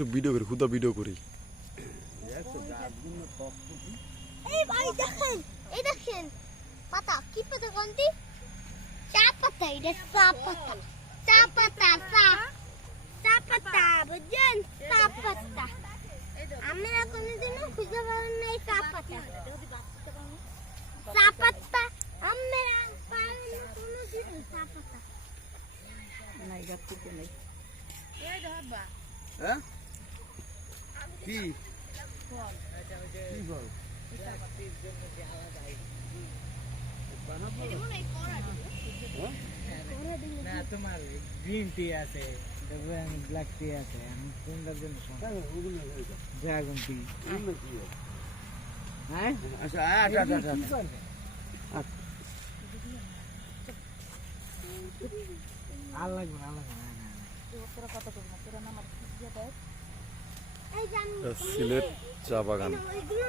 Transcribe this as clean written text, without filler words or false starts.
একটু ভিডিও করি, খুদা ভিডিও করি। এই ভাই দেখেন, এই দেখেন পাতা, কি পাতা কোনটি? চা পাতা, এটা চা পাতা। চা পাতা, চা পাতা, বুঝছেন? চা পাতা। আমরা কোনোদিনও খুঁজে পাবেন না এই চা পাতা। চা পাতা আমরা পাবেন না কোনোদিনও চা পাতা। নাই গাছ তো নেই। হ্যাঁ কি কি বল না তোমার গ্রিন টি আছে, ব্ল্যাক টি আছে, কোনটার জন্য ড্রাগন টি? হ্যাঁ আচ্ছা আচ্ছা আচ্ছা আর লাগবে না, আর লাগবে না। এই জান সিলেট চা বাগান। ওইগুলো